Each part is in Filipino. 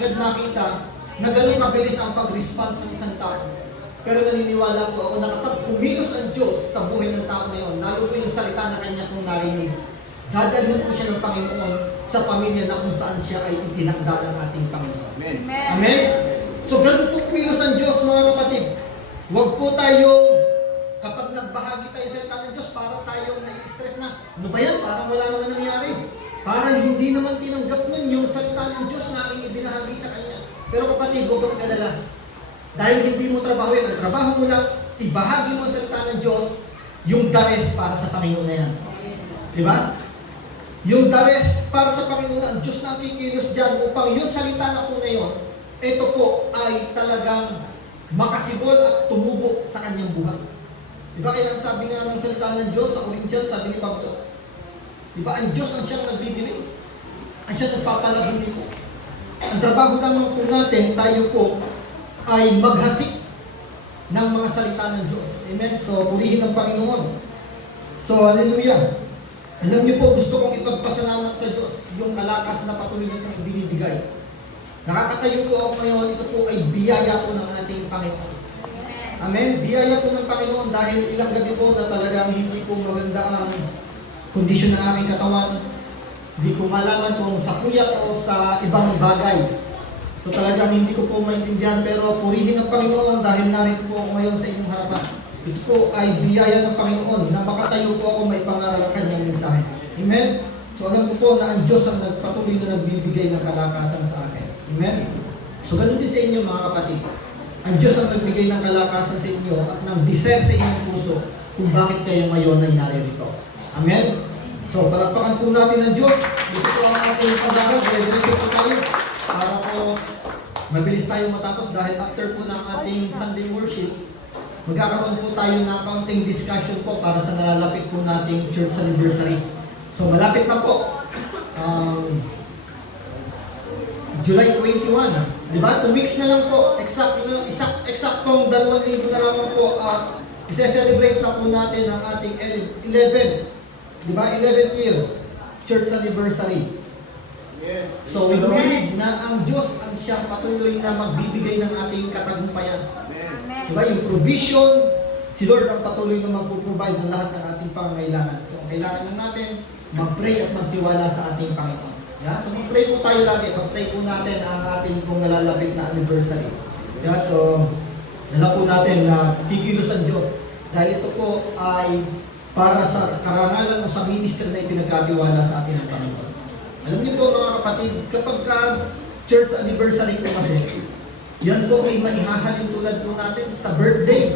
agad makita na ganun kabilis ang pag-response ng isang tao. Pero naniniwala po ako na kapag kumilos ang Diyos sa buhay ng tao na yun, lalo po yung salita na kanya kung narinig, dadalhin po siya ng Panginoon sa pamilya na kung saan siya ay itinakda ng ating Panginoon. Amen. Amen? So ganun po kumilos ang Diyos, mga kapatid. Huwag po tayong, kapag nagbahagi tayo sa salita ng Diyos, parang tayong nai-stress na, ano ba yan? Parang wala naman nangyari. Parang hindi naman tinanggap nun yung salita ng Diyos na aking ibinahagi sa Kanya. Pero kapatid, huwag kang mag-alala. Dahil hindi mo trabaho yan, ang trabaho mo lang, ibahagi mo ang salita ng Diyos, yung the rest para sa Panginoon na yan. Diba? Yung the rest para sa Panginoon, ang Diyos na kikilos dyan upang yung salita na po na yun, ito po ay talagang makasibol at tumubok sa kanyang buhay. Diba? Kaya ang sabi nga ng salita ng Diyos sa Corinthians, sabi ni Pablo, diba? Ang Diyos ang siyang nagbibili. Ang siyang nagpapalago nito. Ang trabaho lamang po natin, tayo po ay maghasik ng mga salita ng Diyos. Amen? So, purihin ang Panginoon. So, hallelujah. Alam niyo po, gusto kong ipagpasalamat sa Diyos yung kalakas na patuloy niyang ibinibigay. Nakakatayo po ako ngayon, ito po ay biyaya po ng ating Panginoon. Amen? Biyaya po ng Panginoon dahil ilang gabi po na talagang hindi po maganda ang kondisyon ng aking katawan. Hindi ko malaman kung sa puyat o sa ibang bagay. So talagang hindi ko po maintindihan, pero purihin ang Panginoon dahil narito po ako ngayon sa inyong harapan. Ito po ay biyaya ng Panginoon na makatayo po ako maipangaral ang kanyang mensahe. Amen? So alam ko po na ang Diyos ang nagpatuloy na nagbibigay ng kalakasan sa akin. Amen? So ganun din sa inyo mga kapatid. Ang Diyos ang nagbigay ng kalakasan sa inyo at ng desire sa inyong puso kung bakit kayo ngayon ay naririto. Amen? So, palakpakan po natin ang Diyos. Ito po ang ating pag-aaral. Ready po tayo para po mabilis tayo matapos dahil after po ng ating Sunday worship, magkakaroon po tayo ng kaunting discussion po para sa nalalapit po nating church anniversary. So, malapit na po. July 21. Diba? 2 weeks na lang po. Eksaktong 2 linggo na lang po. Isa-celebrate na po natin ang ating 11. Diba? 11th year church anniversary. So we believe na ang Diyos ang siyang patuloy na magbibigay ng ating katagumpayan. Diba? Yung provision, si Lord ang patuloy na magpo-provide ng lahat ng ating pangangailangan. So kailangan lang natin mag-pray at magtiwala sa ating Panginoon. Yeah? So mag-pray po tayo lagi. Mag-pray po natin ang ating pong nalalapit na anniversary. Yeah? So alam po natin na kikilos ang Diyos. Dahil ito po ay para sa karangalan o sa ministry na ipinagkatiwala sa atin ng Panginoon. Alam niyo po mga kapatid, kapag church anniversary po kasi, yan po ay maihahalin tulad po natin sa birthday.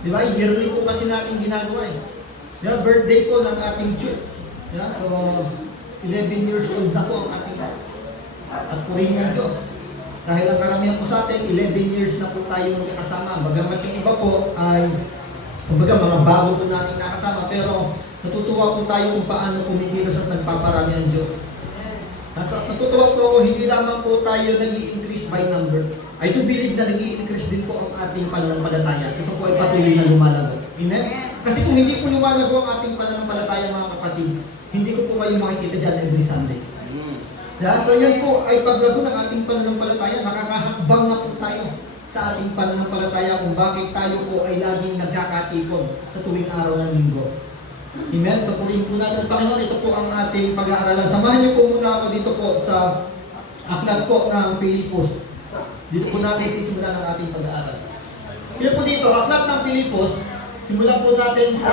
Di ba? Yearly po kasi natin ginagawa eh. Yeah, birthday po ng ating church. Yeah, so, 11 years old na po ang ating church. At purihin ng Diyos. Dahil ang karamihan po sa atin, 11 years na po tayo magkakasama. Bagamat yung iba po ay kumbaga mga bago po natin nakasama, pero natutuwa po tayo kung paano kumikilos at nagpaparami ang Diyos. Natutuwa po ako, hindi lamang po tayo nag-i-increase by number. I do believe na nag-i-increase din po ang ating pananampalataya. Ito po ay patuloy na lumalago. Amen? Kasi kung hindi po lumalago ang ating pananampalataya mga kapatid, hindi ko po kayo makikita dyan every Sunday. So yan po ay paglago ng ating pananampalataya, nakakahakbang na po tayo sa ating pananampalataya kung bakit tayo po ay laging nagkakatipon sa tuwing araw ng linggo. Amen? So purihin po natin, Panginoon, ito po ang ating pag-aaralan. Samahan niyo po muna ako dito po sa aklat po ng Pilipos. Dito po natin sisimulan ang ating pag-aaral. Dito po dito, aklat ng Pilipos, simulan po natin sa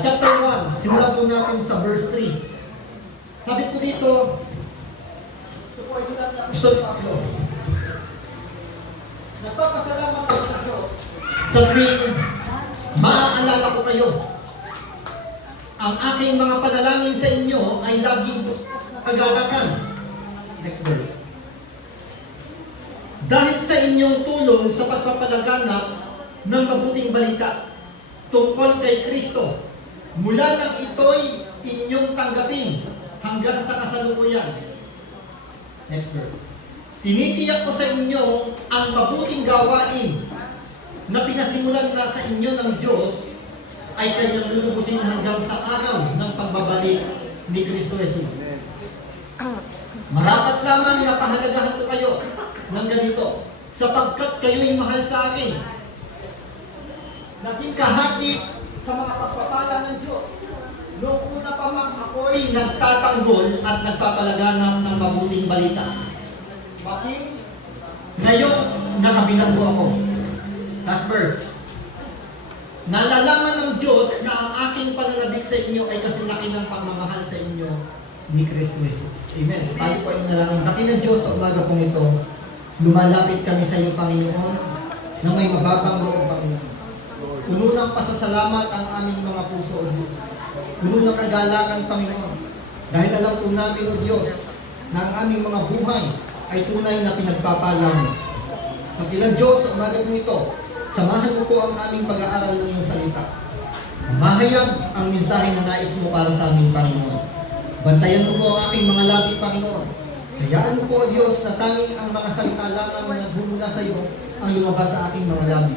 chapter 1. Simulan po natin sa verse 3. Sabi po dito, ito po ay sinulat na Apostol Pablo. Nagpapasalamat ako sa Diyos sa tuwing maaalala ko kayo. Ang aking mga panalangin sa inyo ay laging kagalakan. Next verse. Dahil sa inyong tulong sa pagpapalaganap ng mabuting balita tungkol kay Kristo, mula nang ito'y inyong tanggapin hanggang sa kasalukuyan. Next verse. Tinitiyak ko sa inyo ang mabuting gawain na pinasimulan na sa inyo ng Diyos ay kanyang lulubusin hanggang sa araw ng pagbabalik ni Kristo Jesus. Marapat lamang na pahalagahan ko ng ganito, sapagkat kayo'y mahal sa akin. Naging kahati sa mga pagpapala ng Diyos. Noong una pa man ako'y nagtatanggol at nagpapalaganap ng mabuting balita. Bakit? Ngayon, nakabilang po ako. Last verse. Nalalaman ng Diyos na ang aking pananabik sa inyo ay kasilaki ng pagmamahal sa inyo ni Kristo Jesus. Amen. Tayo po ay nalalaman. Dakilang Diyos sa umaga pong ito, lumalapit kami sa iyo, Panginoon, na may mababang loob, Panginoon. Puno ng pasasalamat ang aming mga puso, O Diyos. Puno ng kagalakan, Panginoon. Dahil alam po namin, O Diyos, na ang aming mga buhay ay tunay na pinagpapala mo. Dakilang Diyos sa umaga pong ito, samahan mo po ang aming pag-aaral ng iyong salita. Mahayag ang mensahe na nais mo para sa aming Panginoon. Bantayan mo po ang aking mga labi, Panginoon. Hayaan mo po, O Diyos, na tanging ang mga salita lamang na nagbumula sa iyo ang lumabas sa aking mga labi.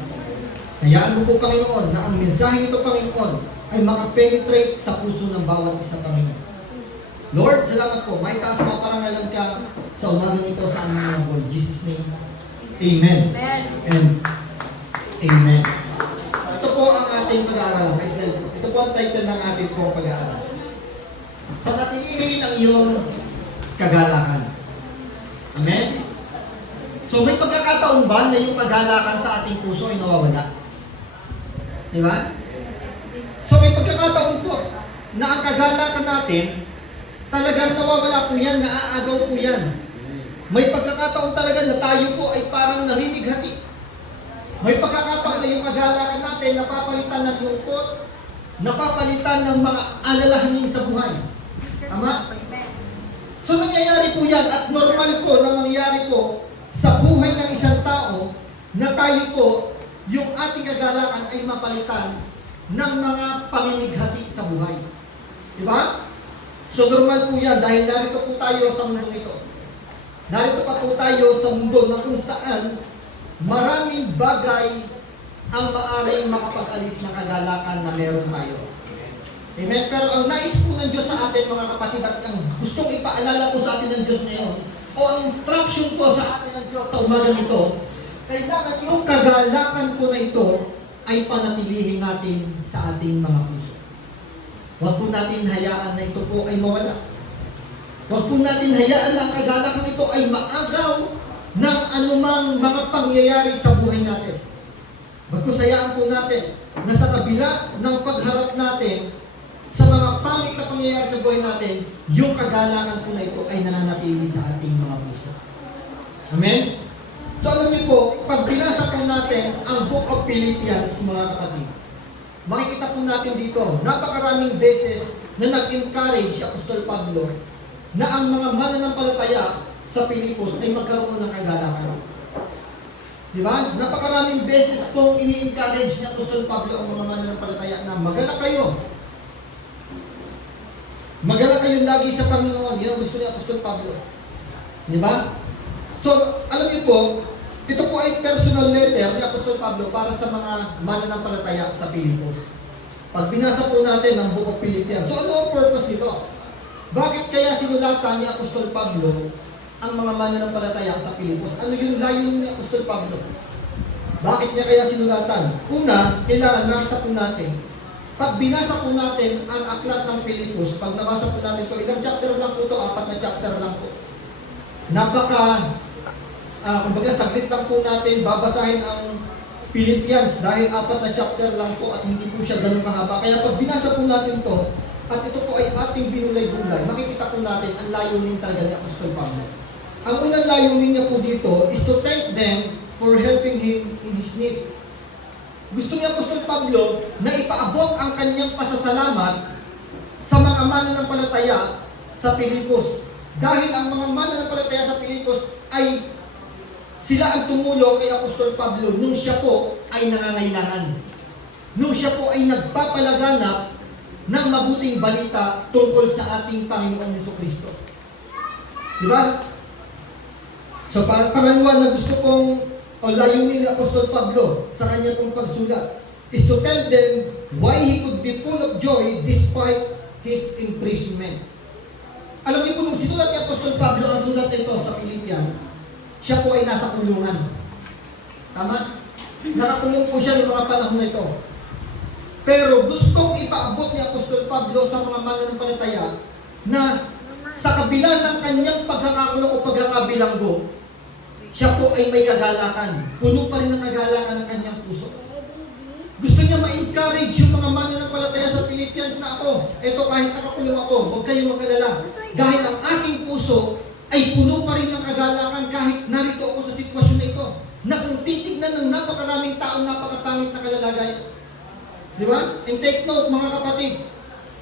Hayaan mo po, Panginoon, na ang mensahe nito, Panginoon, ay makapenetrate sa puso ng bawat isa, Panginoon. Lord, salamat po. May taas paparangalan ka sa umagang ito sa aming mga Lord. In Jesus' name, Amen. And Amen. Ito po ang ating pag-aaral. Ito po ang title ng ating pong pag-aaral. Panatilihin ang iyong kagalakan. Amen? So may pagkakataon ba na yung kagalakan sa ating puso ay nawawala? Di ba? So may pagkakataon po na ang kagalakan natin talagang nawawala po yan, naaagaw po yan. May pagkakataon talaga na tayo po ay parang namimighati. May pagkakataon na yung kagalakan natin, napapalitan ng lungkot, napapalitan ng mga alalahanin sa buhay. Tama? So nangyayari po yan at normal po na mangyayari po sa buhay ng isang tao na tayo po, yung ating kagalakan ay mapalitan ng mga pamimighati sa buhay. Diba? So normal po yan dahil narito po tayo sa mundo ito. Narito pa po tayo sa mundo na kung saan maraming bagay ang maaaring makapag-alis ng kagalakan na meron tayo. Amen? Pero ang nais po ng Diyos sa atin, mga kapatid, at ang gustong ipaalala po sa atin ng Diyos ngayon, o ang instruction po sa atin ng Diyos sa umagang ito, kailangan yung kagalakan po na ito ay panatilihin natin sa ating mga puso. Huwag po natin hayaan na ito po ay mawala. Huwag po natin hayaan na ang kagalakan ito ay maagaw ng anumang mga pangyayari sa buhay natin. Bagkusayaan po natin na sa kabila ng pagharap natin sa mga pangit na pangyayari sa buhay natin, yung kagalakan po na ito ay nananatili sa ating mga puso. Amen? So alam niyo po, pag binasa po natin ang Book of Philippians, mga kapatid, makikita po natin dito, napakaraming beses na nag-encourage si Apostol Pablo na ang mga mananampalataya sa Pilipos ay magkaroon ng kagalakan. Di ba? Napakaraming beses pong ini-encourage ni Apostol Pablo ang mga mananampalataya na magalak kayo. Magalak kayo lagi sa Panginoon. Yan ang gusto ni Apostol Pablo. Di ba? So, alam niyo po, ito po ay personal letter ni Apostol Pablo para sa mga mananampalataya sa Pilipos. Pag binasa po natin ang Book of Philippians, so ano ang purpose nito? Bakit kaya sinulatan ni Apostol Pablo ang mga mananampalataya sa Pilipos? Ano yung layunin ni Apostol Pablo? Bakit niya kaya sinulatan? Una, kailangan makita po natin, pag binasa po natin ang aklat ng Pilipos, pag nabasa po natin ito, ilang chapter lang po ito, 4 na chapter lang po. Kumbaga saglit lang po natin babasahin ang Philippians dahil 4 na chapter lang po at hindi po siya ganun kahaba. Kaya pag binasa po natin ito, at ito po ay ating binulay-bulay, makikita po natin ang layunin talaga ni Apostol Pablo. Ang unang layunin niya po dito is to thank them for helping him in his need. Gusto ni Apostol Pablo na ipaabot ang kanyang pasasalamat sa mga mananampalataya sa Pilipos. Dahil ang mga mananampalataya sa Pilipos ay sila ang tumulong kay Apostol Pablo nung siya po ay nangangailangan. Nung siya po ay nagpapalaganap ng mabuting balita tungkol sa ating Panginoon Jesucristo. Di ba? So, pangalawa na gusto pong o layunin ni Apostol Pablo sa kanya pong pagsulat is to tell them why he could be full of joy despite his imprisonment. Alam niyo po, nung sinulat ni Apostol Pablo ang sulat nito sa Philippians, siya po ay nasa kulungan. Tama? Nakakulong po siya ng mga panahon na ito. Pero gustong ipaabot ni Apostol Pablo sa mga mananampalataya na sa kabila ng kanyang pagkakakulong o pagkakabilanggo, siya po ay may kagalakan. Puno pa rin ng kagalakan ng kanyang puso. Gusto niya ma-encourage yung mga mananampalataya sa Philippians na ako. Eto, kahit nakakulong ako, huwag kayong mag-alala. Dahil ang aking puso ay puno pa rin ng kagalakan kahit narito ako sa sitwasyon na ito. Na kung titignan ng napakaraming taong napakapangit na kalalagayan. Di ba? And take note, mga kapatid,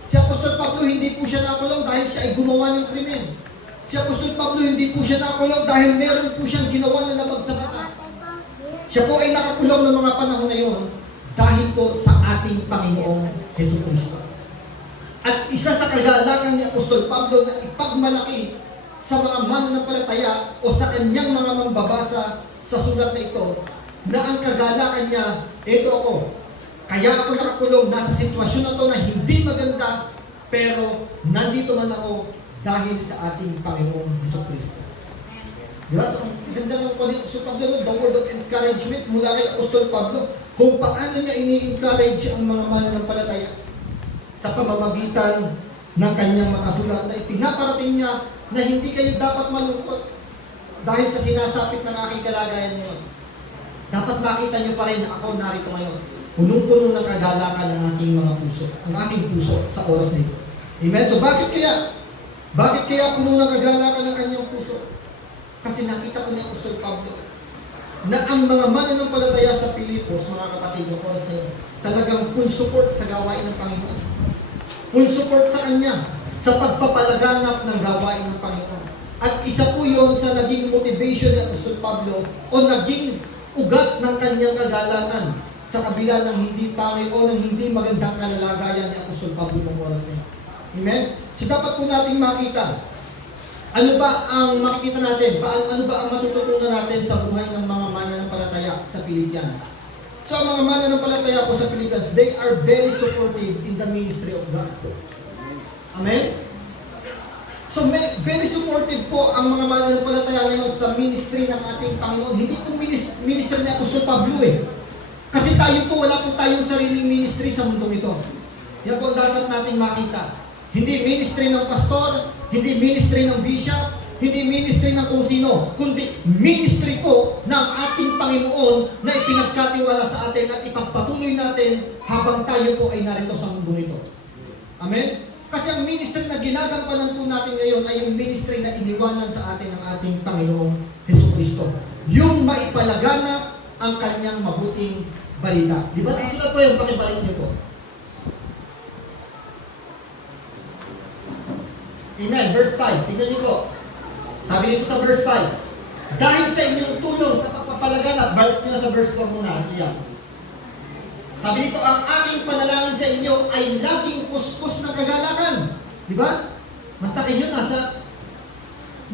si Apostol Pablo hindi po siya nakulong dahil siya ay gumawa ng krimen. Si Apostol Pablo hindi po siya nakulong dahil meron po siyang ginawa na labag sa batas. Siya po ay nakakulong ng mga panahon na yun dahil po sa ating Panginoong Jesucristo. At isa sa kagalakan ni Apostol Pablo na ipagmalaki sa mga mananampalataya o sa kanyang mga mambabasa sa sulat na ito, na ang kagalakan niya, ito ako. Kaya ako nakakulong, nasa sitwasyon na ito na hindi maganda, pero nandito man ako dahil sa ating Panginoong Jesucristo. Diba? So, ang ganda ng Apostol Pablo, the word of encouragement mula kay Apostol Pablo, kung paano niya ini-encourage ang mga mananampalataya sa pamamagitan ng kanyang mga sulat na ipinaparating niya na hindi kayo dapat malungkot dahil sa sinasapit ng aking kalagayan ngayon. Dapat makita niyo pa rin na ako narito ngayon. Punong-puno ng kagalakan ng aking mga puso, ang aking puso sa oras na ito. Amen? So bakit kaya puno ng kagalakan ng kanyang puso? Kasi nakita ko ni Apostol Pablo na ang mga mananampalataya sa Pilipos, mga kapatid, ng oras na yun, talagang full support sa gawain ng Panginoon. Full support sa kanya sa pagpapalaganap ng gawain ng Panginoon. At isa po yun sa naging motivation ni Apostol Pablo o naging ugat ng kanyang kagalakan sa kabila ng hindi pangit o ng hindi magandang kalalagayan ni Apostol Pablo ng oras na yun. Amen? So dapat po natin makita, ano ba ang makikita natin? Ano ba ang matututunan natin sa buhay ng mga mananampalataya sa Philippians? So ang mga mananampalataya po sa Philippians, they are very supportive in the ministry of God. Amen? So very supportive po ang mga mananampalataya ngayon sa ministry ng ating Panginoon. Hindi po ministry ni Apostol Pablo eh. Kasi tayo po, wala po tayong sariling ministry sa mundong ito. Yan po dapat nating makita. Hindi ministry ng pastor, hindi ministry ng bishop, hindi ministry ng kung sino, kundi ministry po ng ating Panginoon na ipinagkatiwala sa atin at ipagpatuloy natin habang tayo po ay narito sa mundong ito. Amen? Kasi ang ministry na ginagampanan po natin ngayon ay yung ministry na iniwanan sa atin ng ating Panginoong Jesucristo. Yung maipalaganap ang kanyang mabuting balita. Di ba? Sulat po yung pakibalik niyo po. Amen. Verse 5. Tingnan niyo po. Sabi dito sa verse 5, dahil sa inyong tulong sa pagpapalaganap, balik niyo na sa verse 4 muna. Iyan. Sabi dito, ang aking panalangin sa inyo ay laging puspos ng kagalakan. Di ba? Mantakin nyo,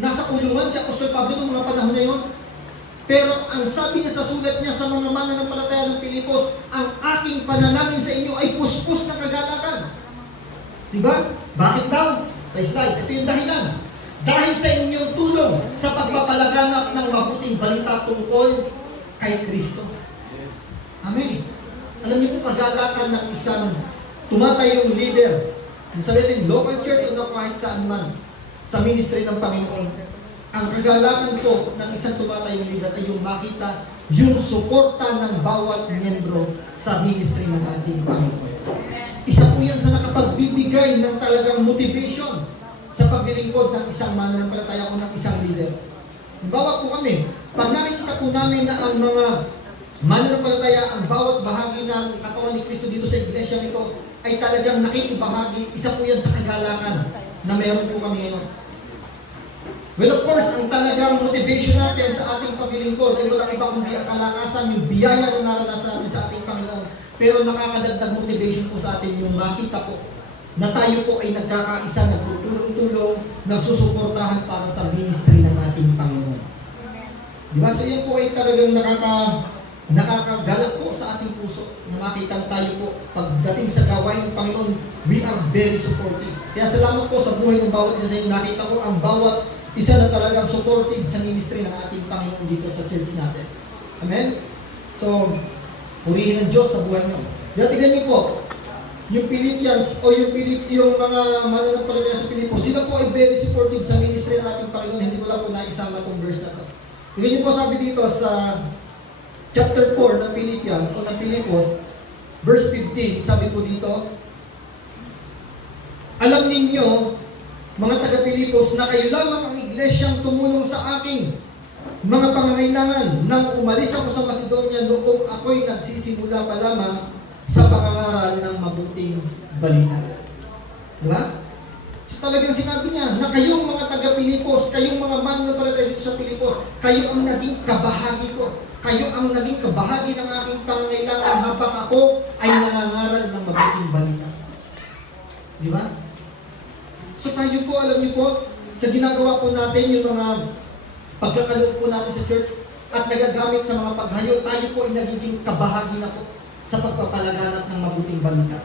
nasa kulungan si Apostol Pablo ng mga panahon na yun. Pero ang sabi niya sa sulat niya sa mga mananampalataya ng Pilipos, ang aking panalangin sa inyo ay puspos ng kagalakan. Di ba? Bakit daw? Slide. Ito yung dahilan. Dahil sa inyong tulong sa pagpapalaganap ng mabuting balita tungkol kay Kristo. Amen. Alam niyo po, kagalakan ng isang tumatayong leader, sabihin local church o kahit saan man, sa ministry ng Panginoon, ang kagalakan po ng isang tumatayong leader ay yung makita yung suporta ng bawat miyembro sa ministry ng ating Panginoon. Isa po yan sa nakapagbibigay ng talagang motivation sa paglilingkod ng isang mananampalataya o ng isang leader. Halimbawa po kami, pag nakikita po namin na ang mga mananampalataya, ang bawat bahagi ng katawan ni Kristo dito sa iglesia nito ay talagang nakikibahagi, isa po yan sa kagalakan na meron po kami ngayon. Well, of course, ang talagang motivation natin sa ating paglilingkod ay walang iba kundi ang kalakasan, yung biyaya na naranasan natin sa ating Panginoon. Pero nakakadagdag motivation po sa atin yung makita po na tayo po ay nagkakaisa, nagtutulong-tulong, nagsusuportahan para sa ministry ng ating Panginoon. Di ba? So yan po ay talagang nakakagalak po sa ating puso na makita tayo po pagdating sa gawain ng Panginoon, we are very supportive. Kaya salamat po sa buhay ng bawat isa sa inyo. Nakita ko ang bawat isa na talagang supportive sa ministry ng ating Panginoon. Panginoon dito sa church natin. Amen? So, purihin ng Diyos sa buhay nyo. Yan, tignan niyo po, yung Philippians o yung mga mananampalataya sa Pilipos, sila po ay very supportive sa ministry ng ating Panginoon. Hindi ko lang po naisama itong verse na to. Tignan niyo po sabi dito sa chapter 4 ng Philippians o ng Pilipos, verse 15, sabi po dito, alam ninyo, mga taga-Pilipos, na kayo lamang ang iglesyang tumulong sa aking mga pangangailangan nang umalis ako sa Macedonia noong ako'y nagsisimula pa lamang sa pangangaral ng mabuting balita. Diba? So talagang sinabi niya na kayong mga taga-Pilipos, kayong mga mananampalataya dito sa Pilipos, kayo ang naging kabahagi ko. Kayo ang naging kabahagi ng aking pangangailangan habang ako ay nangangaral ng mabuting balita. Diba? So tayo po, alam niyo po, sa ginagawa po natin, yung mga pagkakaloob po natin sa church at nagagamit sa mga paghayo, tayo po ay nagiging kabahagi na po sa pagpapalaganap ng mabuting balita.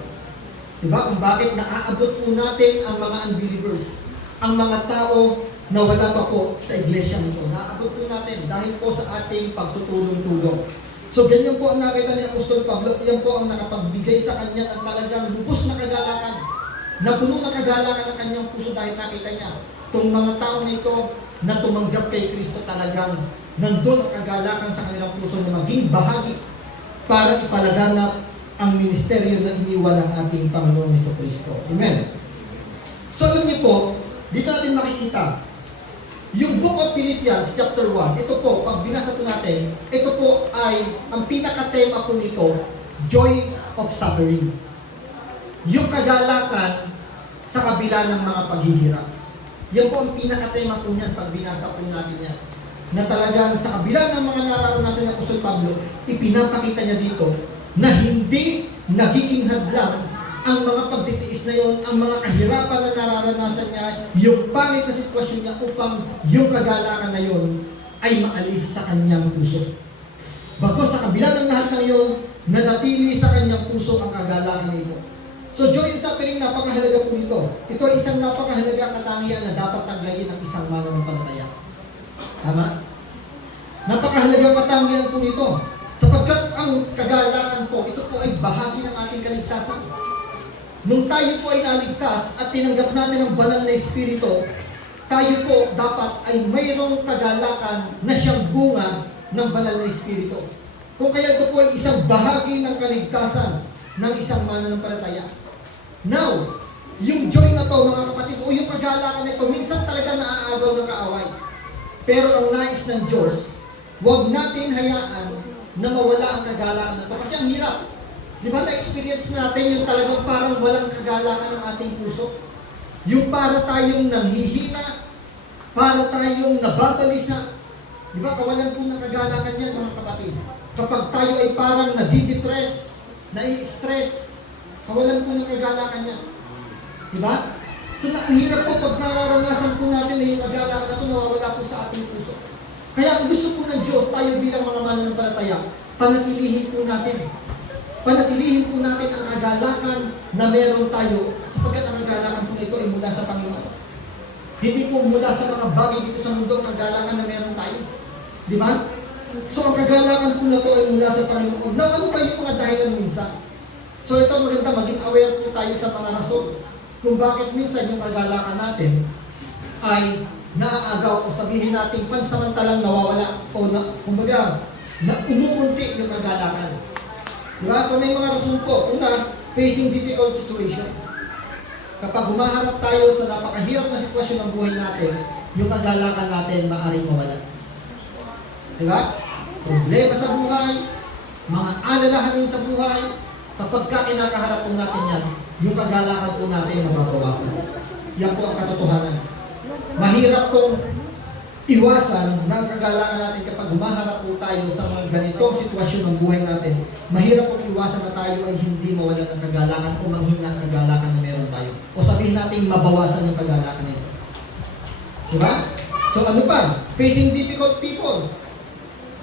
Diba? Kung bakit naaabot po natin ang mga unbelievers, ang mga tao na wala pa po sa iglesia nito. Naaabot po natin dahil po sa ating pagtutulong-tulong. So ganyan po ang nakita ni Apostol Pablo, yan po ang nakapagbigay sa kanya ng talagang lubos na kagalakan, na puno na kagalakan ng kanyang puso dahil nakita niya itong mga tao na ito na tumanggap kay Kristo talagang nandun ang kagalakan sa kanilang puso na maging bahagi para ipalaganap ang ministeryo na iniwan ng ating Panginoon Jesucristo. Amen. So alam niyo po, dito natin makikita yung Book of Philippians chapter 1. Ito po, pag binasa po natin, ito po ay ang pinaka-tema po nito, joy of suffering. Yung kagalakan sa kabila ng mga paghihirap. Yan po ang pinaka-tema po niyan pag binasa po natin yan. Na talagang sa kabila ng mga nararanasan ng Apostol Pablo, ipinapakita niya dito na hindi nagiging hadlang ang mga pagtitiis na yon, ang mga kahirapan na nararanasan niya, yung pangit na sitwasyon niya upang yung kagalakan na yon ay maalis sa kanyang puso. Bago sa kabila ng lahat ng yon, nanatili sa kanyang puso ang kagalakan nito. So joy in suffering, napakahalaga po nito. Ito ay isang napakahalaga katangian na dapat taglayin ng isang mananampalataya. Tama? Napakahalagang katangian po nito. Sapagkat ang kagalakan po, ito po ay bahagi ng ating kaligtasan. Nung tayo po ay naligtas at tinanggap namin ang banal na Espiritu, tayo po dapat ay mayroong kagalakan na siyang bunga ng banal na Espiritu. Kung kaya ito po ay isang bahagi ng kaligtasan ng isang mananampalataya. Now, yung joy na to mga kapatid, o yung kagalakan na ito, minsan talaga naaagaw ng kaaway. Pero ang nais ng Diyos, huwag natin hayaan na mawala ang kagalakan na ito. Kasi ang hirap. Di ba na-experience natin yung talagang parang walang kagalakan ng ating puso? Yung para tayong nanghihina, para tayong nababalisa. Di ba kawalan po ng kagalakan yan mga kapatid? Kapag tayo ay parang nadidepress, nai-stress, kawalan po ng kagalakan yan. Di ba? So ang hirap po pag nararanasan po natin na yung kagalakan na ito nawawala po sa ating puso. Kaya ang gusto po ng Diyos, tayo bilang mga mananampalataya, panatilihin po natin. Panatilihin po natin ang kagalakan na meron tayo sapagkat ang kagalakan po nito ay mula sa Panginoon. Hindi po mula sa mga bagay dito sa mundo ang kagalakan na meron tayo. Di ba? So ang kagalakan po na ito ay mula sa Panginoon. Now, ano pa yung mga dahilan minsan? So ito maganda, maging aware po tayo sa mga rason kung bakit minsan yung kagalakan natin ay naaagaw o sabihin natin pansamantalang nawawala o kumbaga na umumunti yung kagalakan. Diba? So may mga rason po. Una, facing difficult situation. Kapag humaharap tayo sa napakahirap na sitwasyon ng buhay natin, yung kagalakan natin maaaring mawala. Diba? Problema sa buhay, mga alalahanin sa buhay, kapag kinakaharap po natin yan, yung kagalakan po natin mababawasan. Yan po ang katotohanan. Mahirap pong iwasan ng kagalakan natin kapag humaharap po tayo sa mga ganitong sitwasyon ng buhay natin. Mahirap pong iwasan na tayo ay hindi mawalan ng kagalakan o manghina ang kagalakan na meron tayo. O sabihin natin mabawasan yung kagalakan nito. Diba? So ano pa? Facing difficult people.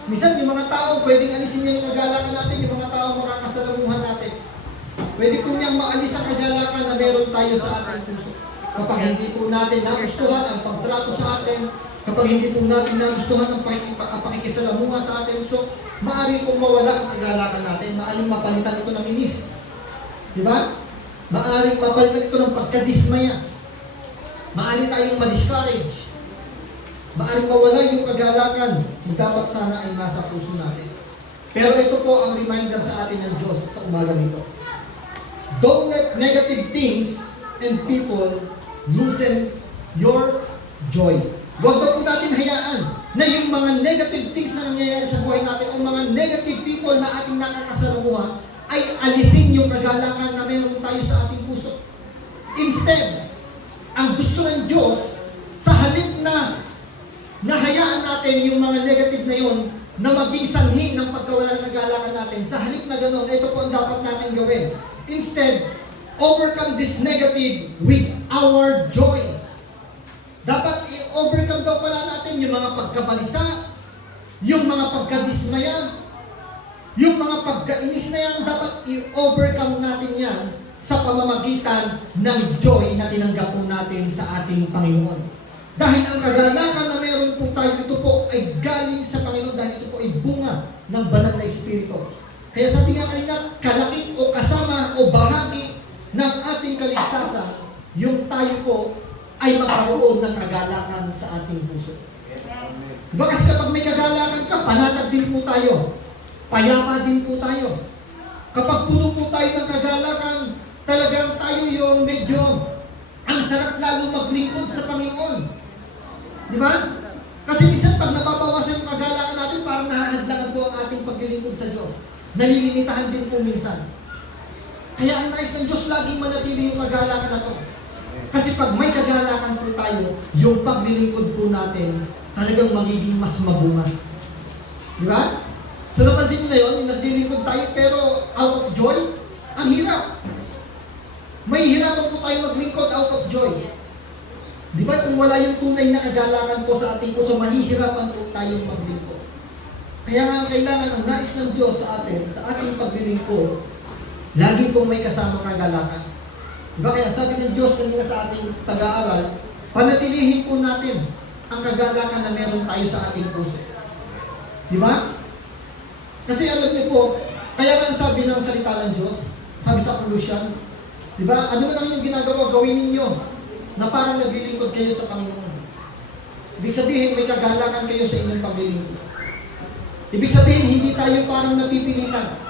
Minsan yung mga tao, pwedeng alisin niya yung kagalakan natin, yung mga tao makakasalamuhan natin. Pwede po niyang maalis ang kagalakan na meron tayo sa ating puso. Kapag hindi po natin nagustuhan ang pagtrato sa atin, Kapag hindi po natin nagustuhan ang pakikisalamuha sa atin, so maaari pong mawala ang kagalakan natin, maaaring mapalitan ito ng inis. Di ba? Maaaring mapalitan ito ng pagkadismaya. Maaaring tayong ma-discourage. Maaaring mawala yung kagalakan na dapat sana ay nasa puso natin. Pero ito po ang reminder sa atin ng Diyos sa umaga nito. Don't let negative things and people loosen your joy. Huwag daw po natin hayaan na yung mga negative things na nangyayari sa buhay natin o mga negative people na ating nakakasalamuha ay alisin yung kagalakan na mayroon tayo sa ating puso. Instead, ang gusto ng Diyos, sa halip na nahayaan natin yung mga negative na yon na maging sanhi ng pagkawala ng kagalakan natin, sa halip na gano'n, ito po ang dapat natin gawin. Instead, overcome this negative with our joy. Dapat i-overcome daw pala natin yung mga pagkabalisa, yung mga pagkadismaya, yung mga pagkainis na yan, dapat i-overcome natin yan sa pamamagitan ng joy na tinanggap po natin sa ating Panginoon. Dahil ang kagalakan na meron po tayo, ito po ay galing sa Panginoon dahil ito po ay bunga ng banal na Espiritu. Kaya sabi nga kanina, kalakip o kasama o bahagi ng ating kaligtasan, yung tayo po ay magkaroon ng kagalakan sa ating puso. Diba kasi kapag may kagalakan ka, panatag din po tayo. Payapa din po tayo. Kapag puno po tayo ng kagalakan, talagang tayo yung medyo ang sarap lalo maglingkod sa Panginoon. Di ba? Kasi minsan pag nababawasan yung kagalakan natin, parang nahahadlangan po ang ating paglilingkod sa Diyos. Nalilimitahan din po minsan. Kaya ang nais ng Diyos laging manatili yung kagalakan na to. Kasi pag may kagalakan po tayo, yung paglilingkod po natin talagang magiging mas mabunga. Di ba? So napansin nyo na yun, yung naglilingkod tayo pero out of joy, ang hirap. May hirapan po tayo maglingkod out of joy. Di ba kung wala yung tunay na kagalakan po sa ating puso, mahihirapan po tayong maglingkod. Kaya nga kailangan ang nais ng Diyos sa atin, sa ating paglilingkod, lagi pong may kasama kagalakan. Di ba kaya sabi ng Diyos kanina sa ating pag-aaral, panatilihin po natin ang kagalakan na meron tayo sa ating puso. Di ba? Kasi alam niyo po, kaya nga sabi ng salita ng Diyos, sabi sa Colossians, di ba, ano man ang inyong ginagawa, gawin ninyo na parang naglilingkod kayo sa Panginoon. Ibig sabihin, may kagalakan kayo sa inyong paglilingkod. Ibig sabihin, hindi tayo parang napipilitan.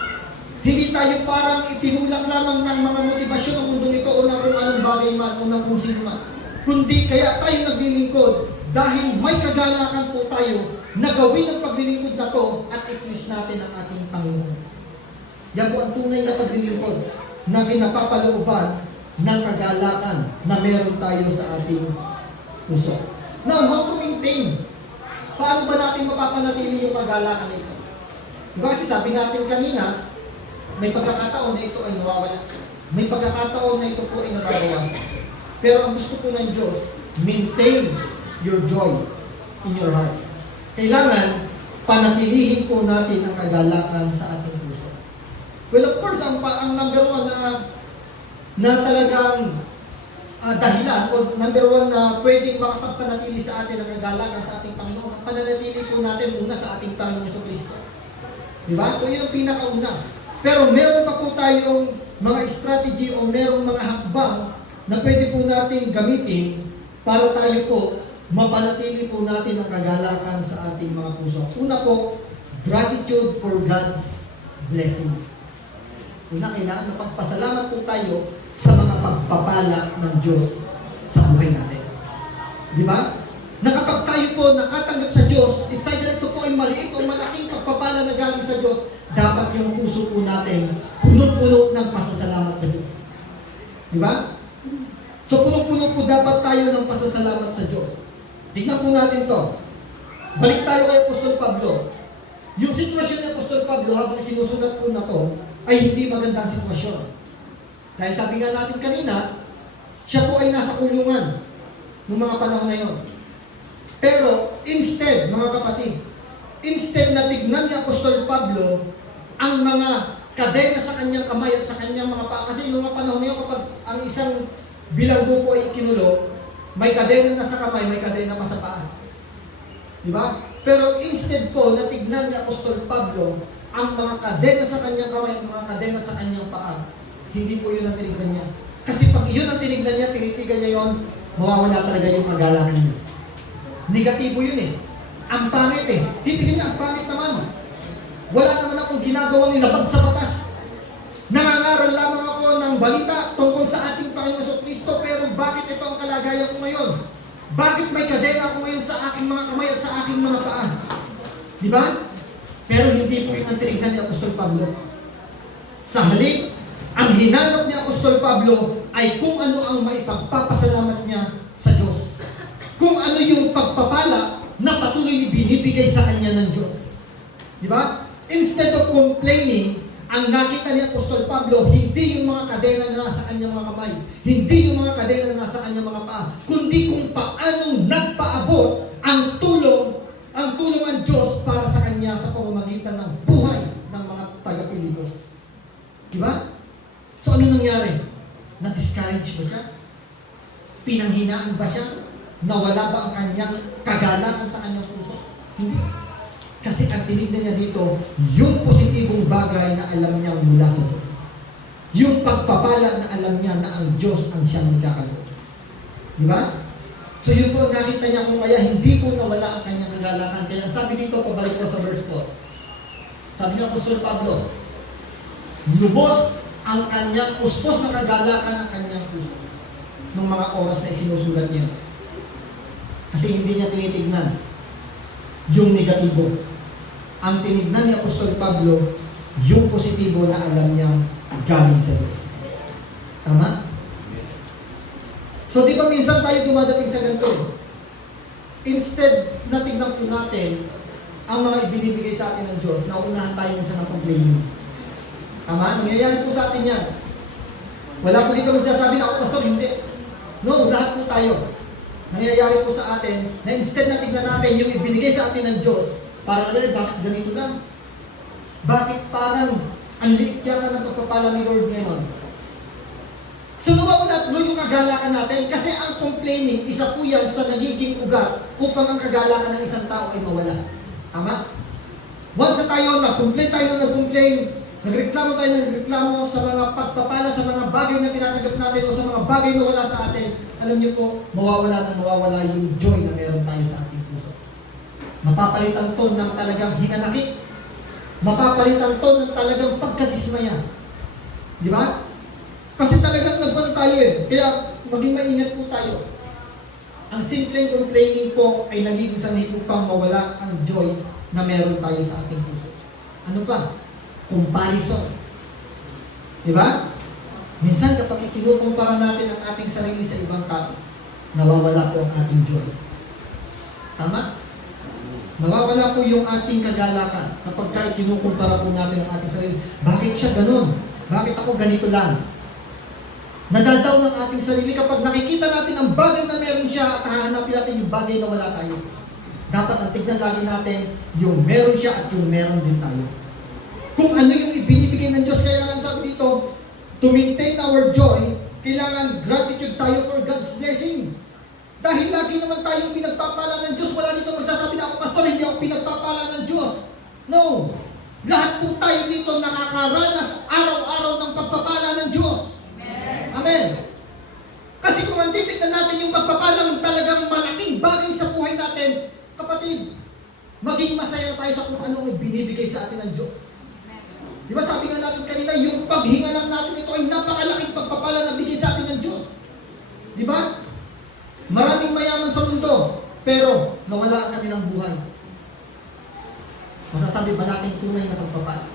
Hindi tayo parang itinulak lamang ng mga motibasyon ng mundo nito o ng kung anong bagay man o ng kung sino man. Kundi kaya tayo naglilingkod dahil may kagalakan po tayo na gawin ang paglilingkod na to at i-please natin ang ating Panginoon. Yan po ang tunay na paglilingkod na pinapapalooban ng kagalakan na meron tayo sa ating puso. Now, how to maintain? Paano ba natin mapapanatili yung kagalakan nito? Diba kasi sabi natin kanina, may pagkakataon na ito ay nawawala. May pagkakataon na ito po ay nababawasan. Pero ang gusto po ng Diyos, maintain your joy in your heart. Kailangan, panatilihin po natin ang kagalakan sa ating puso. Well, of course, ang number one na talagang dahilan o number one na pwedeng makapagpanatili sa atin ang kagalakan sa ating Panginoon, ang pananatili po natin una sa ating Panginoon Jesucristo. Diba? So yun ang pinakauna. Pero meron pa po tayong mga strategy o merong mga hakbang na pwede po natin gamitin para tayo po mapanatili po natin ang kagalakan sa ating mga puso. Una po, gratitude for God's blessing. Una, kailangan magpasalamat po tayo sa mga pagpapala ng Diyos sa buhay natin. Di ba? Na kapag tayo po nakatanggap sa Diyos, it's either ito po ay maliit o malaking pagpapala na galing sa Diyos, dapat yung puso po natin punong-puno ng pasasalamat sa Diyos. Di ba? So punong-puno po dapat tayo ng pasasalamat sa Diyos. Tignan po natin to. Balik tayo kay Apostol Pablo. Yung sitwasyon ni Apostol Pablo habang sinusulat po na to ay hindi magandang sitwasyon. Dahil sabi nga natin kanina, siya po ay nasa kulungan noong mga panahon na yon. Pero instead, mga kapatid, instead na tignan ni Apostol Pablo ang mga kadena sa kanyang kamay at sa kanyang mga paa. Kasi noong mga panahon na yun, kapag ang isang bilanggo po ay ikinulo, may kadena na sa kamay, may kadena pa sa paa. Di ba? Pero instead po, natignan ni Apostol Pablo ang mga kadena sa kanyang kamay at mga kadena sa kanyang paa. Hindi po yun ang tinignan niya. Kasi pag yun ang tinignan niya, tinitigan niya yun, mawawala talaga yung kagalakan niya. Negatibo yun eh. Ang pangit eh. Titignan niya, ang pangit naman. Wala naman akong ginagawang labag sa batas. Nangangaral lamang ako ng balita tungkol sa ating Panginoon Jesucristo, pero bakit ito ang kalagayan ko ngayon? Bakit may kadena ako ngayon sa aking mga kamay at sa aking mga paa? Di ba? Pero hindi po yung ang tinignan ni Apostol Pablo. Sa halip, ang hinanap ni Apostol Pablo ay kung ano ang maipagpapasalamat niya sa Diyos. Kung ano yung pagpapala na patuloy binibigay sa kanya ng Diyos. Di ba? Instead of complaining, ang nakita ni Apostol Pablo, hindi yung mga kadena na nasa kanyang mga kamay, hindi yung mga kadena na nasa kanyang mga paa, kundi kung paanong nagpaabot ang tulong ng Diyos para sa kanya sa pamamagitan ng buhay ng mga taga-Pilipos. Di ba? So ano nangyari? Na-discourage ba siya? Pinanghinaan ba siya? Nawala ba ang kanyang kagalakan sa kanyang puso? Hindi. Kasi ang tinignan niya dito, yung positibong bagay na alam niya mula sa Diyos. Yung pagpapala na alam niya na ang Diyos ang siyang nagkakaloob. Di ba? So yun po ang nakita niya kung kaya hindi po nawala ang kanyang kagalakan. Kaya sabi dito, pabalik ko sa verse 4. Sabi niya, Apostol Pablo, lubos ang kanyang puspos na kagalakan ng kanyang puso nung mga oras na isinusulat niya. Kasi hindi niya tinitignan yung negatibo. Ang tinignan ni Apostol Pablo, yung positibo na alam niyang galing sa Diyos. Tama? So di ba minsan tayo dumadating sa ganito? Instead na tignan po natin ang mga ibinibigay sa atin ng Diyos, naunahan tayo minsan ng complaining. Tama? Nangyayari po sa atin yan. Wala po dito magsasabi na ako, pastor, hindi. No, lahat po tayo. Nangyayari po sa atin na instead na tignan natin yung ibinigay sa atin ng Diyos, para bakit ganito lang? Bakit parang ang liit yata ng pagpapala ni Lord ngayon? So nawawala tuloy yung kagalakan natin kasi ang complaining, isa po yan sa nagiging ugat upang ang kagalakan ng isang tao ay mawala. Tama? Once na tayo, nag-complain, nagreklamo sa mga pagpapala, sa mga bagay na tinatanggap natin o sa mga bagay na wala sa atin, alam niyo po, mawawala yung joy na meron tayo sa ating puso. Mapapalitan to ng talagang hinanakit. Mapapalitan to ng talagang pagkadismaya. Di ba? Kasi talagang nagpan tayo eh. Kaya maging maingat po tayo. Ang simpleng complaining po ay naging sanhi upang mawala ang joy na meron tayo sa ating puso. Ano ba? Comparison. Di ba? Minsan kapag ikinukumpara natin ang ating sarili sa ibang tao, nawawala po ang ating joy. Tama? Nawawala po yung ating kagalakan kapag ikinukumpara po natin ang ating sarili. Bakit siya ganun? Bakit ako ganito lang? Nadadaw ng ating sarili kapag nakikita natin ang bagay na meron siya at hahanapin natin yung bagay na wala tayo. Dapat ang tignan lagi natin yung meron siya at yung meron din tayo. Kung ano yung ibinibigay ng Diyos, kailangan sabi dito, to maintain our joy, kailangan gratitude tayo for God's blessing. Dahil lagi naman tayong pinagpapala ng Diyos, wala dito magsasabi na ako, pastor, hindi ako pinagpapala ng Diyos. No. Lahat po tayo dito nakakaranas araw-araw ng pagpapala ng Diyos. Amen. Kasi kung titignan natin yung pagpapalang talagang malaking bagay sa buhay natin, kapatid, maging masaya tayo sa kung anong binibigay sa atin ng Diyos. Di ba sabi nga natin kanina, yung paghinga lang natin ito ay napakalaking pagpapala na bigay sa atin ng Diyos. Di ba? Maraming mayaman sa mundo, pero nawala ang kanilang buhay. Masasabi ba natin tunay na pagpapala?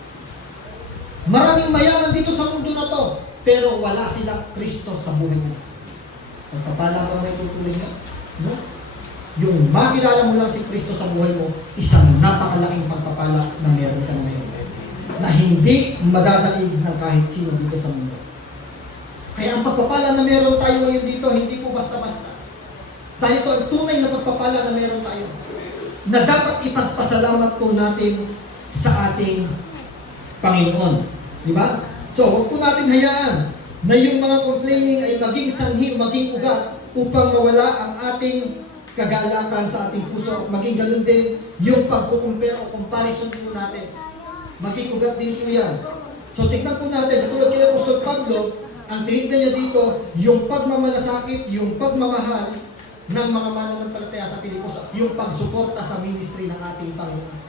Maraming mayaman dito sa mundo na to, pero wala silang Kristo sa buhay nila. Pagpapala ba may tutuloy niya? No? Yung makilala mo lang si Kristo sa buhay mo, isang napakalaking pagpapala na meron ka na ngayon. Na hindi madadaig ng kahit sino dito sa mundo. Kaya ang pagpapala na meron tayo ngayon dito, hindi po basta-basta. Dahil ito ang tunay na pagpapala na meron tayo. Na dapat ipagpasalamat po natin sa ating Panginoon. Di ba? So, huwag po natin hayaan na yung mga complaining ay maging sanhi o maging ugat upang mawala ang ating kagalakan sa ating puso at maging ganun din yung pagkukumpare o comparison po natin. Maging ugat din po yan. So tignan po natin, katulad kay Apostol Pablo, ang tinignan niya dito, yung pagmamalasakit, yung pagmamahal ng mga mananampalataya sa Pilipos at yung pagsuporta sa ministry ng ating Panginoon.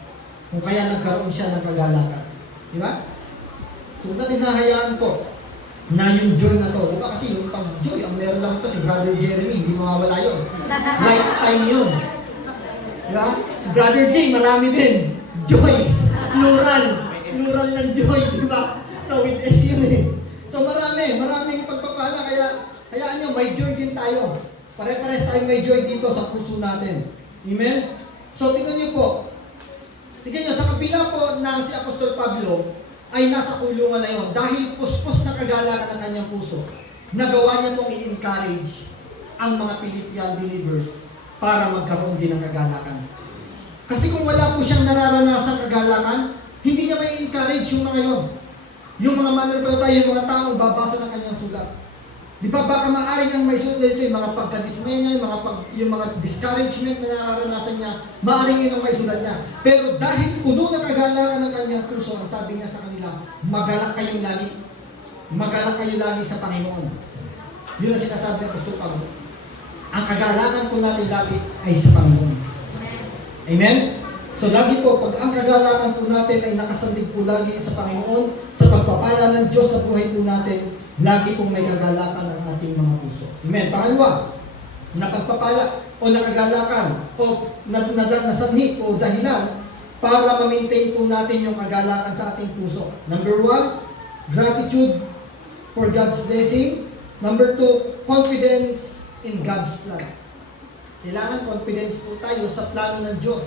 Kung kaya nagkaroon siya ng kagalakan. Di ba? So hinahayaan ko na yung joy na to. Di ba kasi yung pang-joy, ang meron lang ito si Brother Jeremy, hindi mawawala yun. Lifetime yun. Di ba? Brother J, marami din. Joys. Plural. Plural ng joy, di ba? So with S yun eh. So maraming pagpapala. Kaya, hayaan nyo, may joy din tayo. Pare-pares tayo may joy dito sa puso natin. Amen? So tingnan nyo po. Tingnan nyo, sa kapila po ng si Apostol Pablo, ay nasa kulungan na yon dahil puspos na kagalakan ng kanyang puso. Nagawa niya pong i-encourage ang mga Philippian believers para magkaroon din ng kagalakan. Kasi kung wala po siyang nararanasang kagalakan, hindi niya may encourage yung mga yon. Yung mga mananampalataya, yung mga taong babasa ng kanyang sulat. Di ba baka maaari niyang may sulat ito, yung mga pagkadismay niya, yung mga discouragement na nararanasan niya, maaari yun ang may sulat niya. Pero dahil puno ng kagalakan ng kanyang puso, ang sabi niya sa kanila, magalak kayong lagi. Magalak kayo lagi sa Panginoon. Yun ang sinasabi ng Apostol Pablo. Ang kagalakan po natin lagi ay sa Panginoon. Amen? So lagi po, pag ang kagalakan po natin ay nakasandig po lagi sa Panginoon, sa pagpapala ng Diyos sa buhay po natin, lagi pong may kagalakan ang ating mga puso. Amen. Pangalawa, napagpapala o nakagalakan o nasanhi o dahilan para ma-maintain po natin yung kagalakan sa ating puso. Number 1, gratitude for God's blessing. Number 2, confidence in God's plan. Kailangan confidence po tayo sa plano ng Diyos.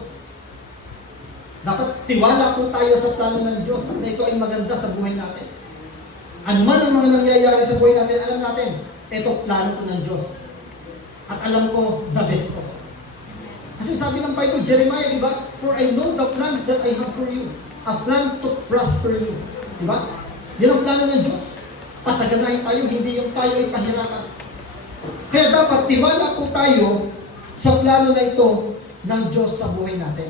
Dapat tiwala po tayo sa plano ng Diyos na ito ay maganda sa buhay natin. Ano man ang mga nangyayari sa buhay natin, alam natin, ito plano ko ng Diyos. At alam ko, the best ko. Kasi sabi ng Bible, Jeremiah, di ba? For I know the plans that I have for you. A plan to prosper you. Di ba? Yan ang plano ng Diyos. Pasaganahin tayo, hindi yung tayo ay pahirapan. Kaya dapat tiwala po tayo sa plano na ito ng Diyos sa buhay natin.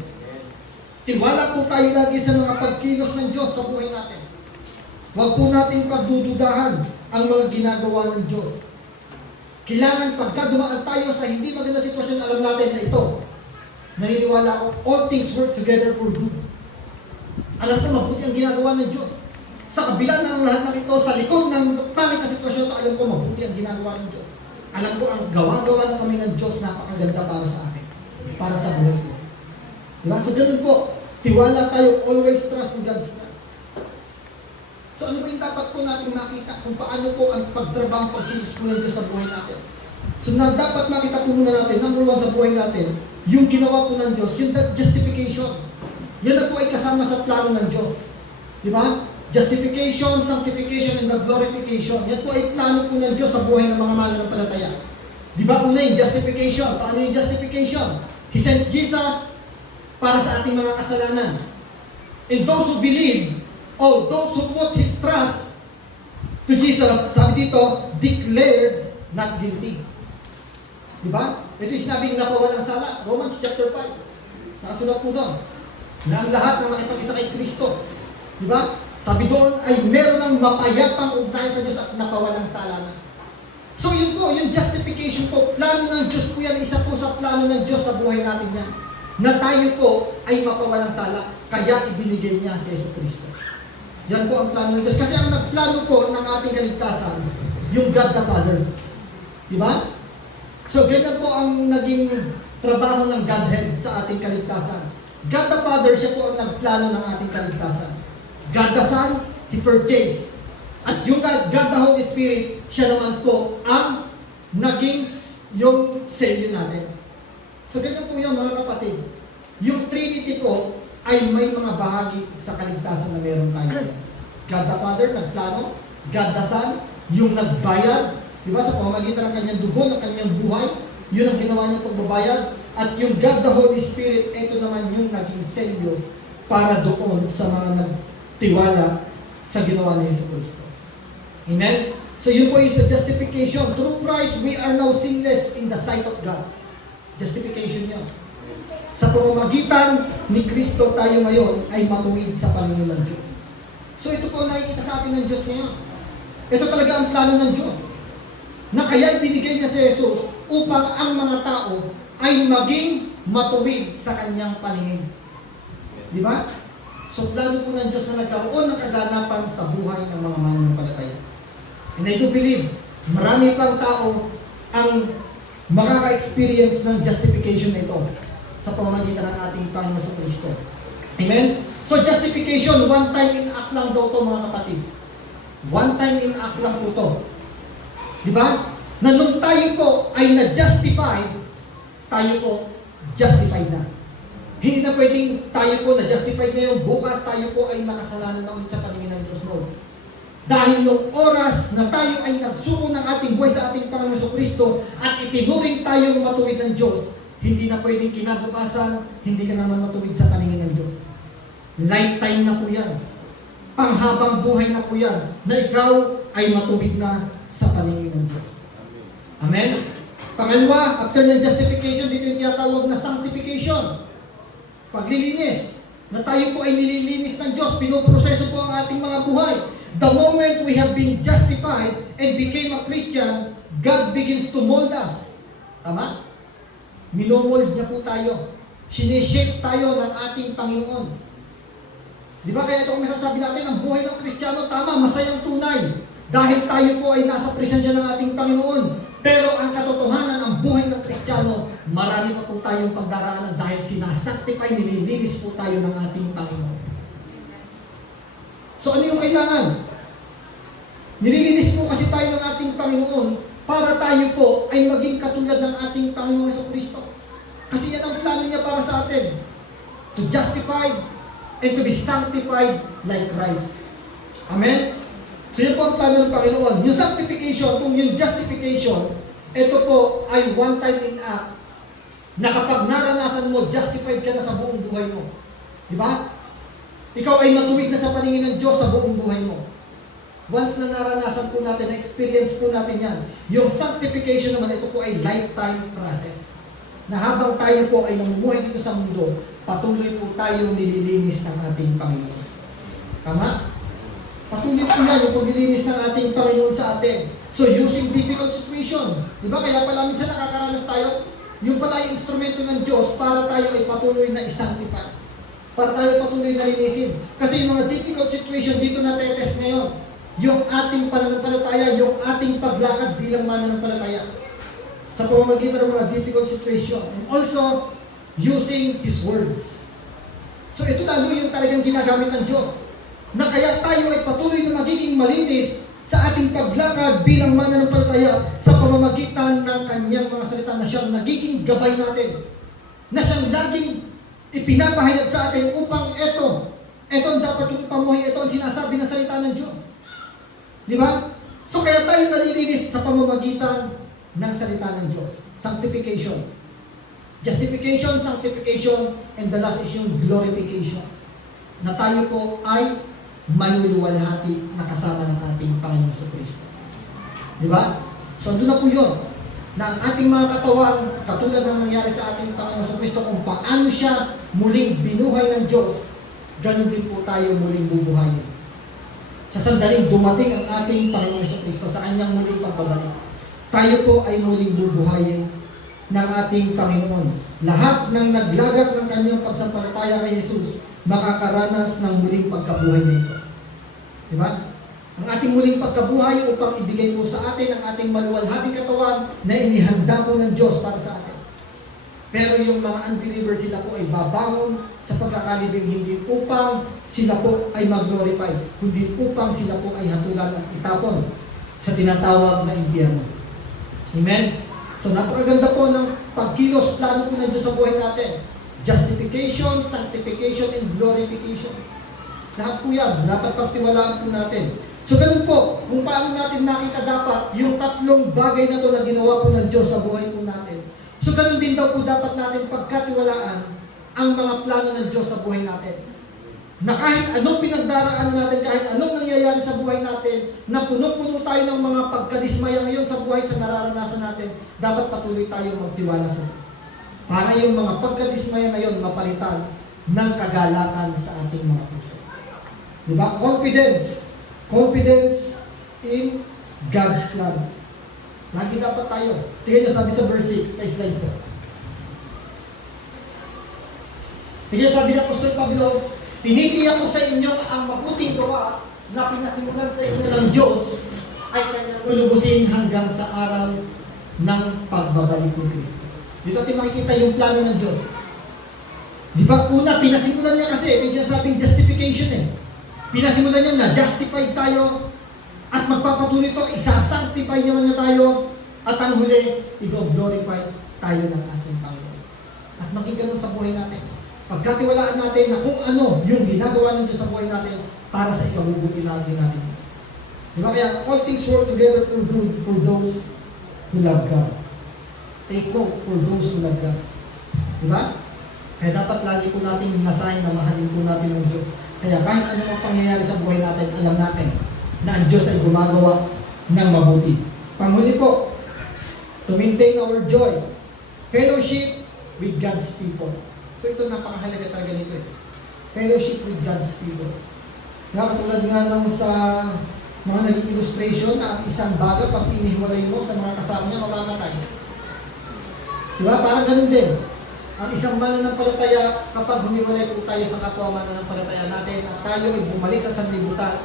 Tiwala po tayo lagi sa mga pagkilos ng Diyos sa buhay natin. Huwag po nating pagdududahan ang mga ginagawa ng Diyos. Kailangan pagka dumaan tayo sa hindi maganda sitwasyon, alam natin na ito. Naniniwala ako, all things work together for good. Alam ko, mabuti ang ginagawa ng Diyos. Sa kabila ng lahat ng ito, sa likod ng pangit na sitwasyon ito, alam ko, mabuti ang ginagawa ng Diyos. Alam ko, ang gawa-gawa na kami ng Diyos, napakaganda para sa akin. Para sa buhay ko. Diba? So, ganun po. Tiwala tayo, always trust in God's plan. So ano ba yung dapat po natin makita kung paano po ang pagtrabaho, pagkilos po ng Diyos sa buhay natin? So dapat makita po muna natin, number 1 sa buhay natin, yung ginawa po ng Diyos, yung justification. Yan na po ay kasama sa plano ng Diyos. Di ba? Justification, sanctification, and the glorification. Yan po ay plano po ng Diyos sa buhay ng mga mananampalataya. Di ba? Una yung justification. Paano yung justification? He sent Jesus para sa ating mga kasalanan. And those who believe, those who put his trust to Jesus, sabi dito, declared not guilty. Diba? Ito yung sinabing napawalang sala. Romans chapter 5. Nakasulat po doon. Na ang lahat ng nakipag-isa kay Kristo. Diba? Sabi doon ay meron ng mapayapang ugnayan sa Diyos at napawalang sala na. So yun po, yung justification po, plano ng Diyos po yan, isa po sa plano ng Diyos sa buhay natin yan. Na tayo po ay mapawalang sala, kaya ibinigay niya si Yesu Kristo. Yan po ang plano ng Diyos. Kasi ang nagplano po ng ating kaligtasan, yung God the Father. Diba? So, ganyan po ang naging trabaho ng Godhead sa ating kaligtasan. God the Father, siya po ang nagplano ng ating kaligtasan. God the Son, He purchased. At yung God the Holy Spirit, siya naman po ang naging yung selyo natin. So, ganyan po yung mga kapatid. Yung Trinity po, ay may mga bahagi sa kaligtasan na meron tayo. God the Father, nagplano. God the Son, yung nagbayad. Diba? Sa pamamagitan ng kanyang dugo, ng kanyang buhay, yun ang ginawa niya pagbabayad. At yung God the Holy Spirit, ito naman yung naging selyo para doon sa mga nagtiwala sa ginawa ni Yesu Kristo. Amen? So yun po is the justification. Through Christ, we are now sinless in the sight of God. Justification yan. Sa pamamagitan ni Kristo tayo ngayon ay matuwid sa paningin ng Diyos. So ito po ang nakikita sa atin ng Diyos ngayon. Ito talaga ang plano ng Diyos. Na kaya ibinigay niya si Jesus upang ang mga tao ay maging matuwid sa kanyang paningin. Di ba? So plano po ng Diyos na nagkaroon ng kaganapan sa buhay ng mga mananampalataya. And I do believe, marami pang tao ang makaka-experience ng justification nito sa pamamagitan ng ating Panginoon Kristo. Amen? So justification, one time in act lang daw to mga kapatid. One time in act lang po to. Di ba? Na nung tayo po ay na-justify, tayo po justified na. Hindi na pwedeng tayo po na-justify ngayon, bukas tayo po ay makasalanan na ulit sa paningin ng Diyos Lord. Dahil nung oras na tayo ay nagsuko ng ating buhay sa ating Panginoon Kristo at itinuring tayong matuwid ng Diyos, hindi na pwedeng kinabukasan, hindi ka naman matuwid sa paningin ng Diyos. Lifetime na po yan. Panghabang buhay na po yan, na ikaw ay matuwid na sa paningin ng Diyos. Amen? Pangalawa, after ng justification, dito yung tinatawag na sanctification. Paglilinis. Na tayo po ay nililinis ng Diyos, pinoproseso po ang ating mga buhay. The moment we have been justified and became a Christian, God begins to mold us. Tama? Minomold niya po tayo. Sineshape tayo ng ating Panginoon. Di ba kaya ito kung masasabi natin, ang buhay ng Kristiyano, tama, masayang tunay. Dahil tayo po ay nasa presensya ng ating Panginoon. Pero ang katotohanan, ang buhay ng Kristiyano, marami pa po tayong pagdaraanan dahil sinasanctify, nililinis po tayo ng ating Panginoon. So ano yung kailangan? Nililinis po kasi tayo ng ating Panginoon para tayo po ay maging katulad ng ating Panginoong Jesucristo. Kasi yan ang plano niya para sa atin. To justify and to be sanctified like Christ. Amen? So yun po ang plano ng Panginoon. Yung sanctification, kung yung justification, ito po ay one time in act na kapag naranasan mo, justified ka na sa buong buhay mo. Di ba? Ikaw ay matuwid na sa paningin ng Diyos sa buong buhay mo. Once na naranasan po natin, na-experience po natin yan, yung sanctification naman, ito po ay lifetime process. Na habang tayo po ay namumuhay dito sa mundo, patuloy po tayong nililinis ng ating Panginoon. Tama? Patuloy po yan yung paglilinis ng ating Panginoon sa atin. So using difficult situation, di ba? Kaya pala minsan nakakaranas tayo, yung pala yung instrumento ng Diyos para tayo ay patuloy na isanctify. Para tayo patuloy na linisin. Kasi yung mga difficult situation dito na tetest ngayon, yung ating pananampalataya, yung ating paglakad bilang mananampalataya sa pamamagitan ng mga difficult situation. And also, using His words. So ito lalo yung talagang ginagamit ng Diyos. Na kaya tayo ay patuloy na magiging malinis sa ating paglakad bilang mananampalataya sa pamamagitan ng kanyang mga salita na siyang nagiging gabay natin. Na siyang laging ipinapahayag sa atin upang ito ang dapat yung ipamuhay, ito ang sinasabi ng salita ng Diyos. Di ba? So kaya tayo nalilinis sa pamamagitan ng salita ng Diyos. Sanctification. Justification, sanctification, and the last is yung glorification. Na tayo po ay maluluwalhati na kasama ng ating Panginoon Jesucristo. Di ba? So doon na po yun. Na ang ating mga katawan, katulad ng nangyari sa ating Panginoon Jesucristo, kung paano siya muling binuhay ng Diyos, ganun din po tayo muling bubuhayin. Sa sandaling dumating ang ating Panginoon Jesucristo sa kanyang muling pagbabalik, tayo po ay muling bubuhayin ng ating Panginoon. Lahat ng naglagak ng kanyang pagsampalataya kay Jesus, makakaranas ng muling pagkabuhay nito. Diba? Ang ating muling pagkabuhay upang ibigay po sa atin ang ating maluwalhating katawan na inihanda po ng Diyos para sa atin. Pero yung mga unbelievers, sila po ay babangon sa pagkakalibing hindi upang sila po ay mag-glorify, kundi upang sila po ay hatulan at itapon sa tinatawag na impyerno. Amen? So napakaganda po ng pagkilos, plano po ng Diyos sa buhay natin. Justification, sanctification, and glorification. Lahat po yan, dapat pagtiwalaan po natin. So ganun po, kung paano natin nakita dapat yung tatlong bagay na to na ginawa po ng Diyos sa buhay po natin. So ganun din daw po dapat natin pagkatiwalaan ang mga plano ng Diyos sa buhay natin. Na kahit anong pinagdaraanan natin, kahit anong nangyayari sa buhay natin, na puno-puno tayo ng mga pagkadismaya ngayon sa buhay sa nararanasan natin, dapat patuloy tayong magtiwala sa Diyos. para yung mga pagkadismaya na yun mapalitan ng kagalakan sa ating mga puso. Diba? Confidence. Confidence in God's plan. Lagi dapat tayo. Tingnan nyo, sabi sa verse 6, kay slide ko. Tingnan nyo, sabi ng Apostol Pablo, tinitiyak ko sa inyo ang mabuting gawa na pinasimulan sa inyo ng Diyos ay kanyang lulubusin hanggang sa araw ng pagbabalik ni Kristo. Dito natin makikita yung plano ng Diyos. Di ba, una, pinasimulan niya kasi, yung sinasabing justification eh. Pinasimulan niya na justified tayo at magpapatuloy ito, isasanctify naman na tayo at ang huli, i-glorify tayo ng ating Panginoon. At maging ganun sa buhay natin. Pagkatiwalaan natin na kung ano yung ginagawa ng Diyos sa buhay natin para sa ikabubuti natin. Di ba kaya, all things work together for good for those who love God. Take note, for those who love God. Di ba? Kaya dapat lagi po natin nasahin na mahalin po natin ang Diyos. Kaya kahit ano ang pangyayari sa buhay natin, alam natin na ang Diyos ay gumagawa ng mabuti. Panghuli po, to maintain our joy, fellowship with God's people. So ito napakahalaga talaga nito eh. Fellowship with God's people. Kaya katulad nga nung sa mga naging illustration na ang isang baga pag inihiwalay mo sa mga kasama niya, mamamatay. Diba? Parang ganun din. Ang isang mananampalataya, kapag humiwalay po tayo sa kapwa mananampalataya natin at tayo ay bumalik sa sanlibutan,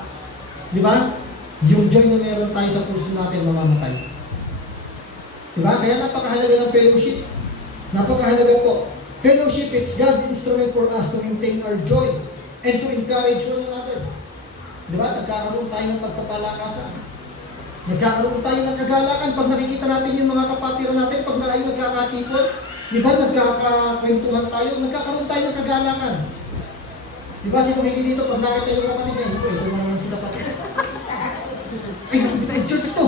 di ba? Yung joy na meron tayo sa puso natin mamamatay. Di ba? Kaya napakahalaga ng fellowship. Napakahalaga po. Fellowship, it's God's instrument for us to maintain our joy and to encourage one another. Di ba? Nagkakaroon tayo ng pagpapalakasan. Nagkakaroon tayo ng kagalakan pag nakikita natin yung mga kapatiran natin, pag tayo nagkakatipon, di ba? Nagkakakwentuhan tayo, nagkakaroon tayo ng kagalakan. Di ba? Sino hindi dito, pag nakita yung kapatid niya, ito naman si kapatid. Ay, church to.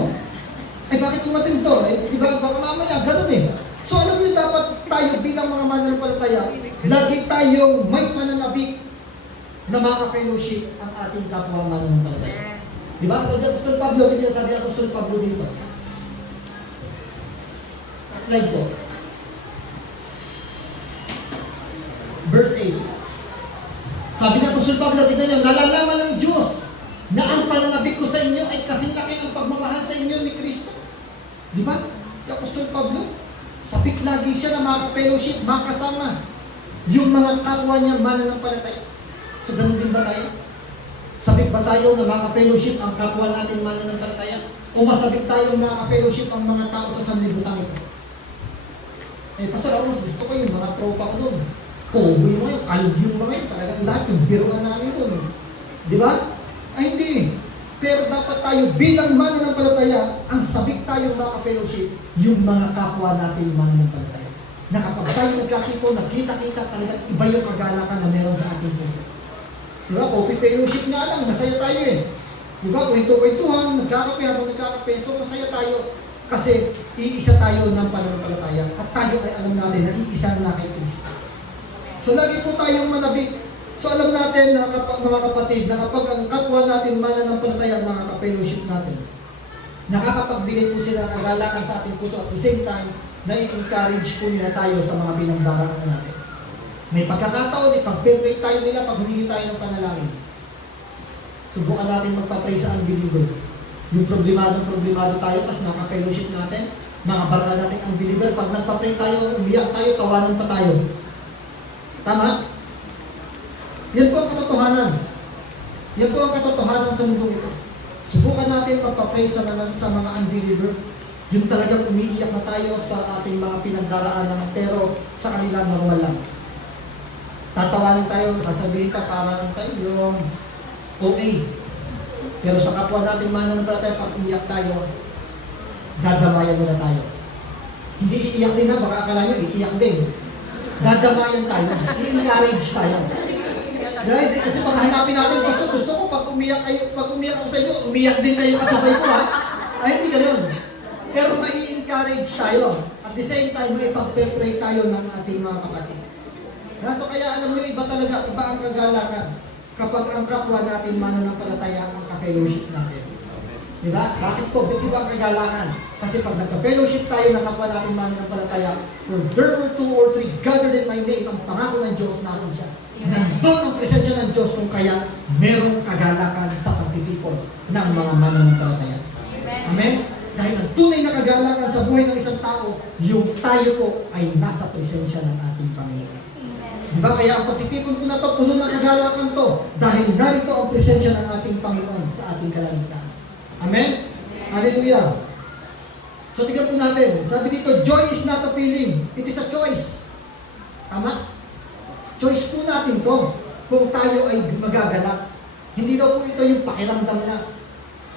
Ay, bakit tumating to? Ay, di ba? Baka mamaya, ganun eh. So, alam niyo, dapat tayo bilang mga mananampalataya, lagi tayong may pananabik na maka-fellowship ang ating kapwa mananampalataya. Di ba? Apostol Pablo, hindi na sabi Apostol Pablo dito. Slide ko. Verse 8. Sabi ng Apostol Pablo, tignan nyo, nalalaman ng Diyos na ang pananabik ko sa inyo ay kasing laki ng pagmamahal sa inyo ni Kristo. Di ba? Si Apostol Pablo, sapik lagi siya na maka-fellowship, makasama yung mga kapwa niya mananampalataya. So, ganun din ba tayo? Sabik ba tayo na maka-fellowship ang kapwa natin mananampalataya? O masabik tayo na maka-fellowship ang mga tao sa sanlibutan ito? Eh, Pastor Auros, gusto ko yung mga tropa ko doon. Kobo yung mga yun, kalog yung mga yun, talagang lahat yung biruan namin doon. Di ba? Ay, hindi. Pero dapat tayo bilang mananampalataya, ang sabik tayo maka-fellowship, yung mga kapwa natin mananampalataya. Na kapag tayo nagkasipon, nagkita-kita, talagang iba yung kagalakan na meron sa ating puso. Diba? Coffee fellowship nga lang, masaya tayo eh. Diba? Kwento-kwentuhan, nagkakape, habang nagkakape, so masaya tayo. Kasi iisa tayo ng pananampalataya at tayo ay alam natin na iisa na kay Kristo. So lagi po tayong manabik. So alam natin na kapag mga kapatid, na kapag ang kapwa natin mananampalataya, nakaka-fellowship natin, nakakapagbigay po sila ng kagalakan sa ating puso at the same time, na-encourage po nila tayo sa mga binangdaraan natin. May pagkakataon, ipag-pray tayo nila pag humingi tayo ng panalangin. Subukan natin magpa-pray sa unbeliever. Yung problemado tayo, tapos naka-fellowship natin, mga barka natin unbeliever, pag nagpa-pray tayo, umiyak tayo, tawanan pa tayo. Tama? Yan po ang katotohanan. Yan po ang katotohanan sa mundo ito. Subukan natin magpa-pray sa mga unbeliever. Yung talagang umiiyak na tayo sa ating mga pinagdaraanan, pero sa kanila normal lang. Tatawanan tayo, sasabihin pa parang tayo yung okay. Pero sa kapwa natin mananampalataya, pag umiyak tayo, dadamayan muna tayo. Hindi iiyak din na, baka akala nyo, iiyak din. Dadamayan tayo, i-encourage tayo. Dahil kasi pag hanapin natin, gusto ko pag umiyak ako sa inyo, umiyak din kayo kasabay ko ha. Ay, hindi ganun. Pero mai-encourage tayo. At the same time, may ipag-pray tayo ng ating mga kapatid. So kaya alam nyo, iba talaga, iba ang kagalakan kapag ang kapwa natin mananampalataya ang ka-fellowship natin. Di ba? Bakit po? Ba't di ba ang kagalakan? Kasi pag nagka-fellowship tayo ng kapwa natin mananampalataya, where there were 2 or 3 gathered in my name, ang pangako ng Diyos, naroon siya. Nandun ang presensya ng Diyos kung kaya merong kagalakan sa pagtitipon ng mga mananampalataya. Amen? Dahil ang tunay na kagalakan sa buhay ng isang tao, yung tayo po ay nasa presensya ng ating Panginoon. Diba? Kaya ang pagtitipon ko na to, puno ng kagalakan to, dahil narito ang presensya ng ating Panginoon sa ating kalagitnaan. Amen? Hallelujah! So tignan po natin, sabi dito, joy is not a feeling, it is a choice. Tama? Choice po natin to, kung tayo ay magagalak. Hindi daw po ito yung pakiramdam lang.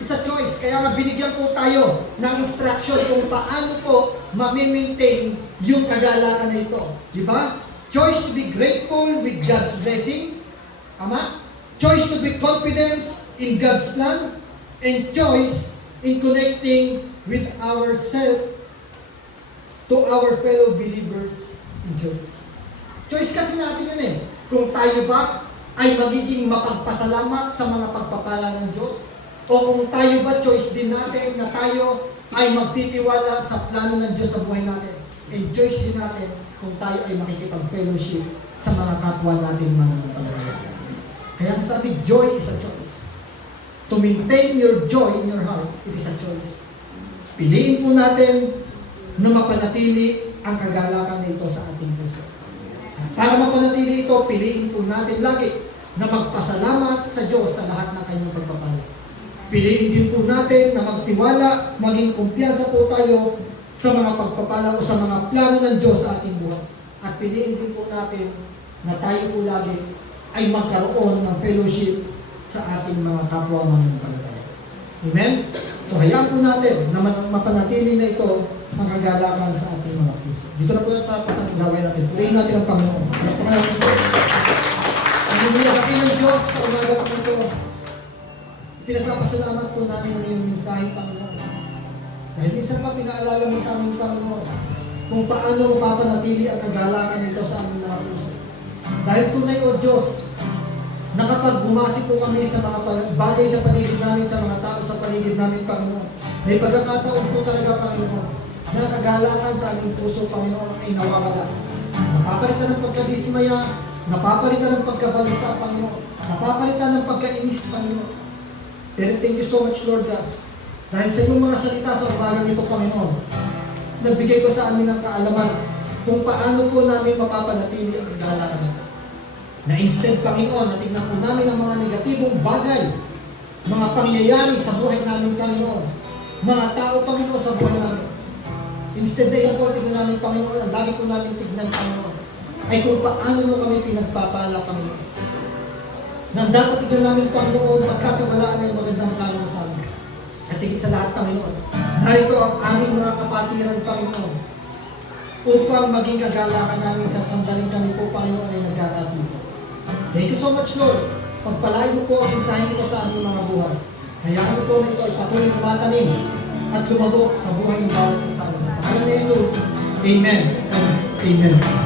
It's a choice. Kaya nga binigyan po tayo ng instruction kung paano po ma-maintain yung kagalakan na ito. Di ba? Choice to be grateful with God's blessing. Tama? Choice to be confident in God's plan. And choice in connecting with ourselves to our fellow believers in church. Choice kasi natin yun eh. Kung tayo ba ay magiging mapagpasalamat sa mga pagpapala ng Diyos, o kung tayo ba choice din natin na tayo ay magtitiwala sa plano ng Diyos sa buhay natin. And choice din natin kung tayo ay makikipag-fellowship sa mga kapwa natin mananampalataya. Kaya sabi, joy is a choice. To maintain your joy in your heart, it is a choice. Piliin po natin na mapanatili ang kagalakan nito sa ating puso. At para mapanatili ito, piliin po natin lagi na magpasalamat sa Diyos sa lahat ng kanyang pagpapala. Piliin din po natin na magtiwala, maging kumpiyansa po tayo sa mga pagpapala o sa mga plano ng Diyos sa ating buhay. At piliin din po natin na tayo po lagi ay magkaroon ng fellowship sa ating mga kapwa mananampalataya. Amen? So hayaan po natin na mapanatili na ito ang kagalakan sa ating mga puso. Dito na po natapos ang gawin natin. Purihin natin ang Panginoon. Hallelujah. Sa ng Diyos sa umaga po ito. Pinagpapasalamat po namin ang iyong mensahe, Panginoon. Dahil minsan pa pinaalala mo sa aming Panginoon kung paano mapapanatili ang kagalakan nito sa aming mga puso. Dahil tunay o Diyos, na kapag bumasi po kami sa mga bagay sa paligid namin, sa mga tao sa paligid namin, Panginoon, may pagkakataon po talaga, Panginoon, na kagalakan sa aming puso, Panginoon, ay nawawala. Napapalitan ng pagkadismaya, napapalitan ng pagkabalisa, Panginoon, napapalitan ng pagkainis, Panginoon. Pero thank you so much, Lord God, dahil sa iyong mga salita sa umagang ito, Panginoon, nagbigay ko sa amin ng kaalaman kung paano po namin mapapanatili ang kagalakan nito. Na instead, Panginoon, na tignan po namin ang mga negatibong bagay, mga pangyayari sa buhay namin, Panginoon, mga tao, Panginoon, sa buhay namin. Instead na yan po, tignan namin, Panginoon, ang lagi po namin tignan, Panginoon, ay kung paano mo kami pinagpapala, Panginoon. Nang dapat tignan namin, Panginoon, pagkatiwalaan na yung magandang plano mo sa amin. At higit sa lahat, Panginoon, narito ang aming mga kapatiran, Panginoon, upang maging kagalakan namin sa sandaling kami po, Panginoon, ay nagkakatito. Thank you so much, Lord. Pagpalain mo po ang mensahe nito sa aming mga buhay. Hayaan mo po na ito ay patuloy tumatanim at lumabok sa buhay ng bawat isa sa amin. Sa pangalan ni Jesus, Amen and Amen.